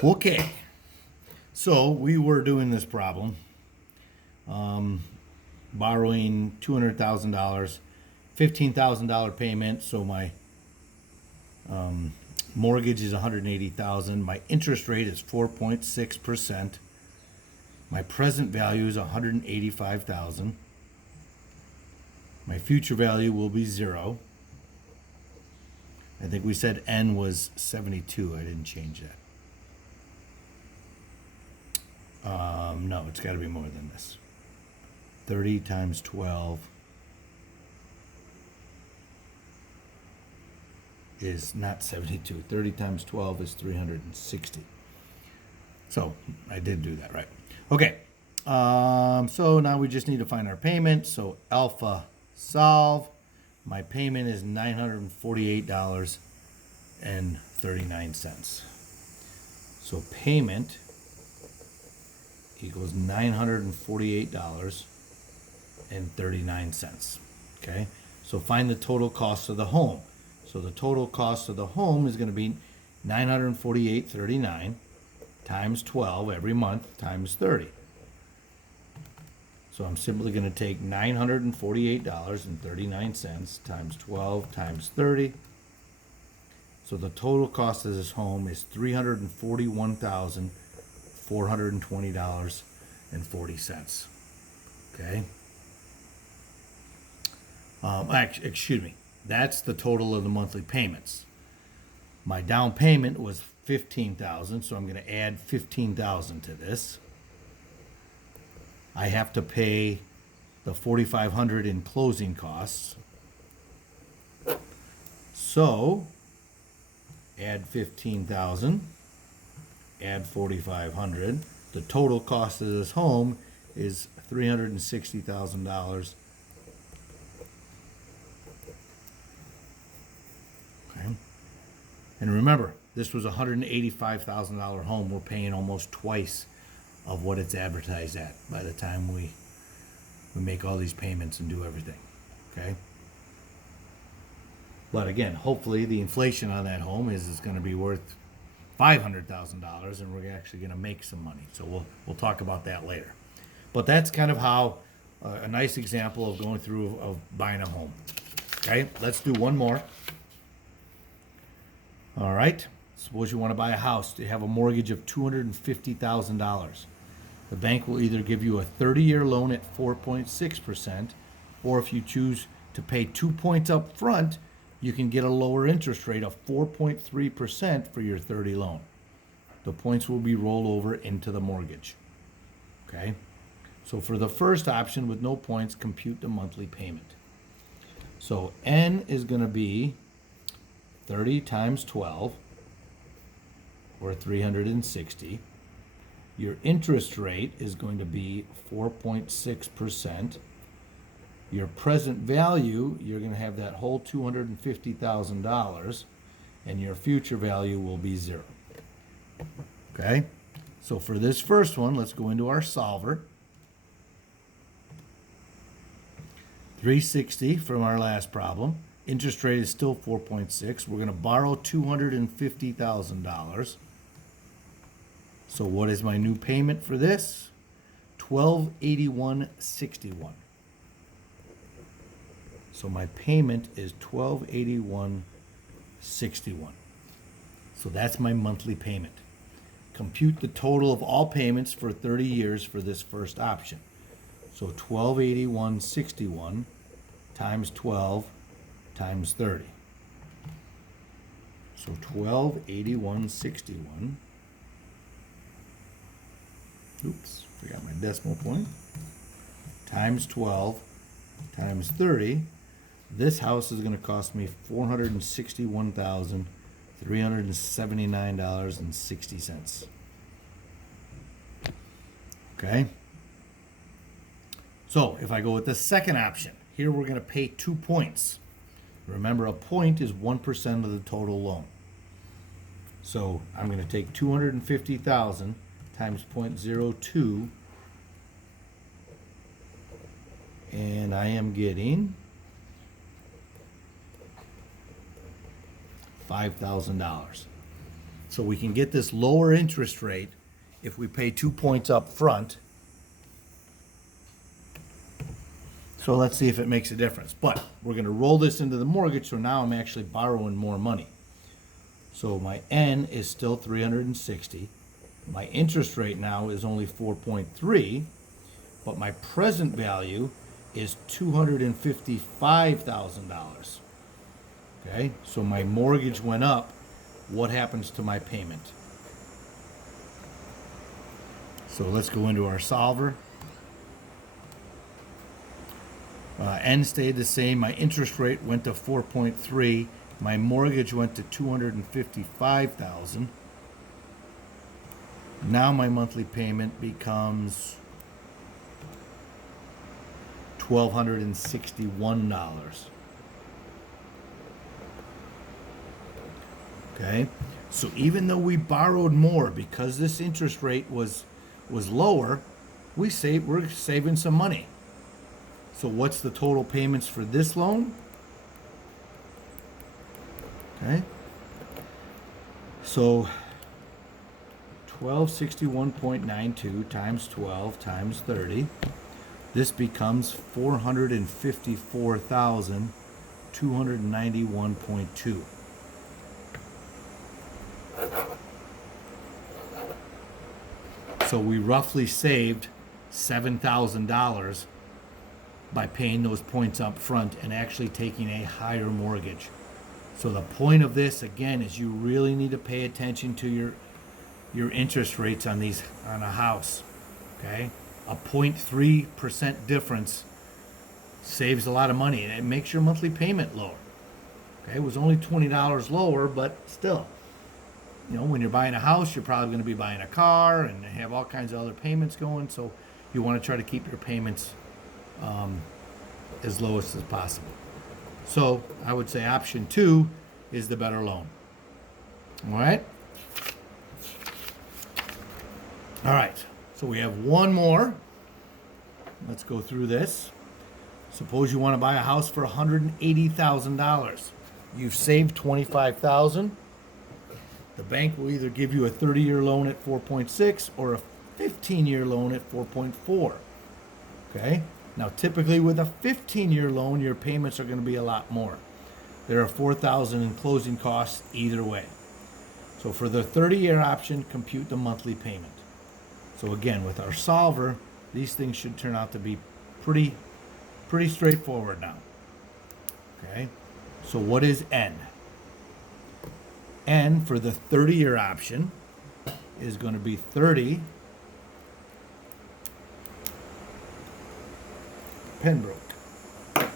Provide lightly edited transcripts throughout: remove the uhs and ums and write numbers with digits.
Okay, so we were doing this problem, borrowing $200,000, $15,000 payment. So my mortgage is $180,000. My interest rate is 4.6%. My present value is $185,000. My future value will be zero. I think we said N was 72. I didn't change that. No, it's got to be more than this. 30 times 12 is not 72. 30 times 12 is 360. So I did do that right. Okay. So now we just need to find our payment. So alpha solve. My payment is $948.39. So payment equals $948.39. Okay, so find the total cost of the home. So the total cost of the home is going to be $948.39 times 12 every month times 30. So I'm simply going to take $948.39 times 12 times 30. So the total cost of this home is $341,420.40. Okay. Excuse me. That's the total of the monthly payments. My down payment was $15,000, so I'm going to add $15,000 to this. I have to pay the $4,500 in closing costs. So add 15,000, add 4,500. The total cost of this home is $360,000. Okay. And remember, this was a $185,000 home. We're paying almost twice of what it's advertised at by the time we make all these payments and do everything. Okay. But again, hopefully the inflation on that home is going to be worth $500,000, and we're actually going to make some money. So we'll talk about that later. But that's kind of how a nice example of going through of buying a home. Okay, let's do one more. All right. Suppose you want to buy a house. You have a mortgage of $250,000. The bank will either give you a 30-year loan at 4.6%, or if you choose to pay 2 points up front, you can get a lower interest rate of 4.3% for your 30 loan. The points will be rolled over into the mortgage. Okay? So for the first option with no points, compute the monthly payment. So N is going to be 30 times 12, or 360. Your interest rate is going to be 4.6%. Your present value, you're going to have that whole $250,000, and your future value will be zero. Okay? So for this first one, let's go into our solver. 360 from our last problem. Interest rate is still 4.6. We're going to borrow $250,000. So what is my new payment for this? $1,281.61. So my payment is $1,281.61. So that's my monthly payment. Compute the total of all payments for 30 years for this first option. So $1,281.61 times 12 times 30. So $1,281.61. Oops, forgot my decimal point. Times 12 times 30. This house is going to cost me $461,379.60. Okay. So if I go with the second option, here we're going to pay 2 points. Remember, a point is 1% of the total loan. So I'm going to take 250,000 times 0.02, and I am getting $5,000. So we can get this lower interest rate if we pay 2 points up front. So let's see if it makes a difference. But we're going to roll this into the mortgage, so now I'm actually borrowing more money. So my N is still 360. My interest rate now is only 4.3, but my present value is $255,000. Okay, so my mortgage went up. What happens to my payment? So let's go into our solver. N stayed the same. My interest rate went to 4.3. My mortgage went to $255,000. Now my monthly payment becomes $1,261. Okay, so even though we borrowed more because this interest rate was lower, we're saving some money. So what's the total payments for this loan? Okay, so 1261.92 times 12 times 30. This becomes 454,291.2. So we roughly saved $7,000 by paying those points up front and actually taking a higher mortgage. So the point of this, again, is you really need to pay attention to your interest rates on a house. Okay, a 0.3% difference saves a lot of money, and it makes your monthly payment lower. Okay, it was only $20 lower, but still, you know, when you're buying a house, you're probably going to be buying a car and have all kinds of other payments going. So you want to try to keep your payments as lowest as possible. So I would say option 2 is the better loan. All right. All right. So we have one more. Let's go through this. Suppose you want to buy a house for $180,000. You've saved $25,000. The bank will either give you a 30-year loan at 4.6 or a 15-year loan at 4.4. Okay? Now, typically with a 15-year loan, your payments are going to be a lot more. There are $4,000 in closing costs either way. So for the 30-year option, compute the monthly payment. So again, with our solver, these things should turn out to be pretty straightforward now. Okay? So what is N? N for the 30-year option is going to be 30. Pen broke. I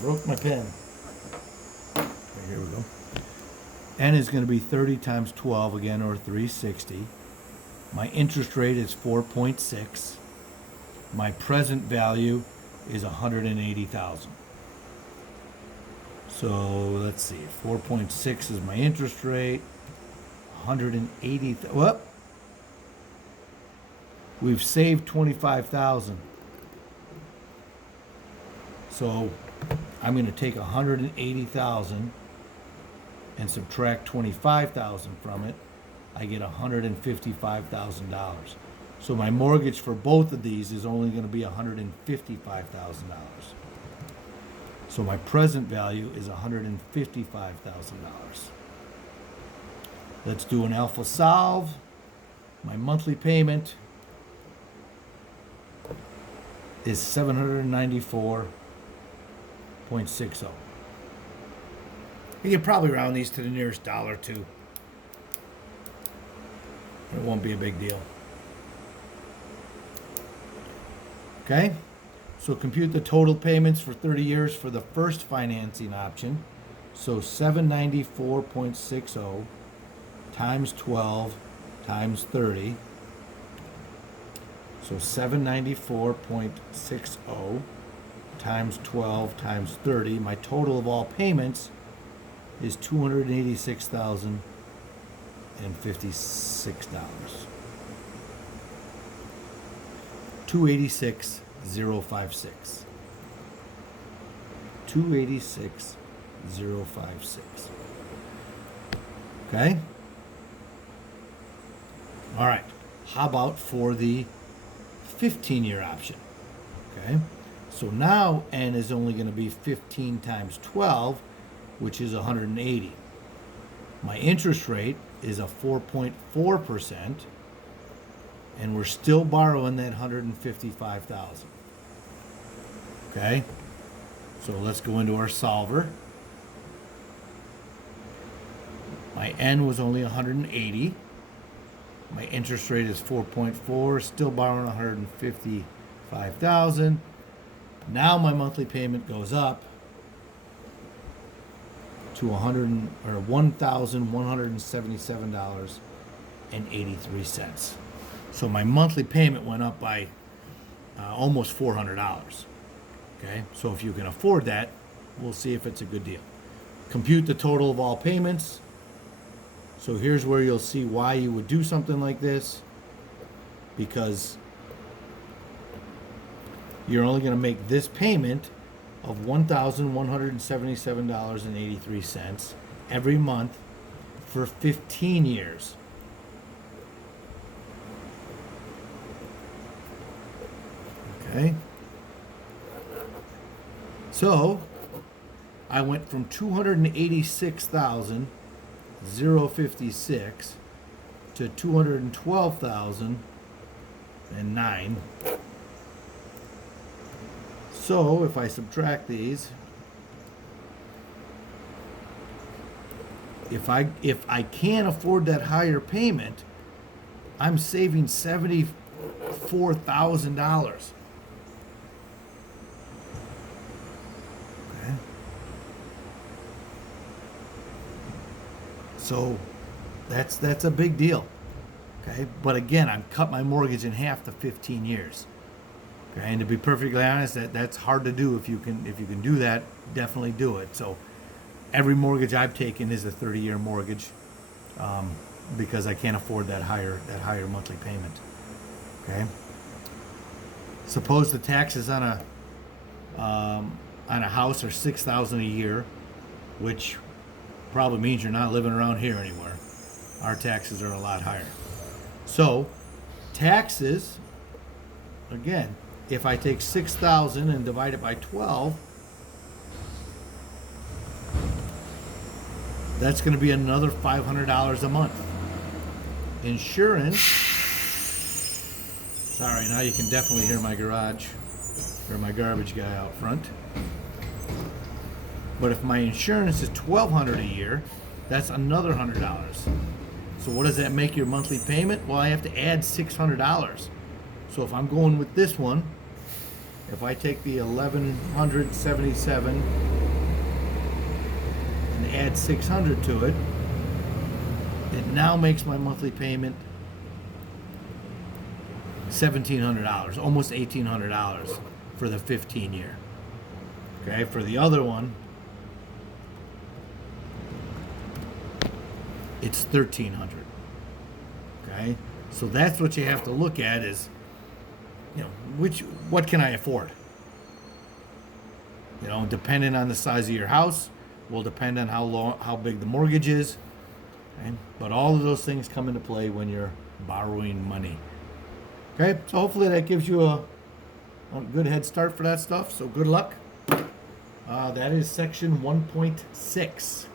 broke my pen. Okay, here we go. N is going to be 30 times 12 again, or 360. My interest rate is 4.6. My present value is 180,000. So let's see, 4.6 is my interest rate, 180. Whoop. We've saved 25,000. So I'm going to take 180,000 and subtract 25,000 from it. I get $155,000. So my mortgage for both of these is only going to be $155,000. So my present value is $155,000. Let's do an alpha solve. My monthly payment is $794.60. You can probably round these to the nearest dollar too. It won't be a big deal. Okay? So compute the total payments for 30 years for the first financing option. So 794.60 times 12 times 30. So 794.60 times 12 times 30. My total of all payments is $286,056. $286,056. 286,056. Okay? All right. How about for the 15-year option? Okay? So now N is only going to be 15 times 12, which is 180. My interest rate is a 4.4%, and we're still borrowing that 155,000. Okay? So let's go into our solver. My N was only 180. My interest rate is 4.4, still borrowing 155,000. Now my monthly payment goes up to $1,177.83. So my monthly payment went up by almost $400. Okay, so if you can afford that, we'll see if it's a good deal. Compute the total of all payments. So here's where you'll see why you would do something like this, because you're only going to make this payment of $1,177.83 every month for 15 years. Okay. So I went from 286,056 to 212,009. So if I subtract these, if I can't afford that higher payment, I'm saving $74,000. Okay. So that's a big deal. Okay, but again, I've cut my mortgage in half to 15 years. Okay, and to be perfectly honest, that's hard to do. If you can do that, definitely do it. So every mortgage I've taken is a 30-year mortgage, because I can't afford that higher monthly payment. Okay. Suppose the taxes on a house are $6,000 a year, which probably means you're not living around here anywhere. Our taxes are a lot higher. So taxes, again, if I take 6,000 and divide it by 12, that's going to be another $500 a month. Insurance, sorry, now you can definitely hear my garage or my garbage guy out front. But if my insurance is $1,200 a year, that's another $100. So what does that make your monthly payment? Well, I have to add $600. So if I'm going with this one, if I take the 1,177 and add 600 to it, it now makes my monthly payment $1,700, almost $1,800 for the 15 year. Okay, for the other one, it's $1,300. Okay, so that's what you have to look at is, what can I afford? Depending on the size of your house, will depend on how big the mortgage is. Okay? But all of those things come into play when you're borrowing money. Okay, so hopefully that gives you a good head start for that stuff. So good luck. That is section 1.6.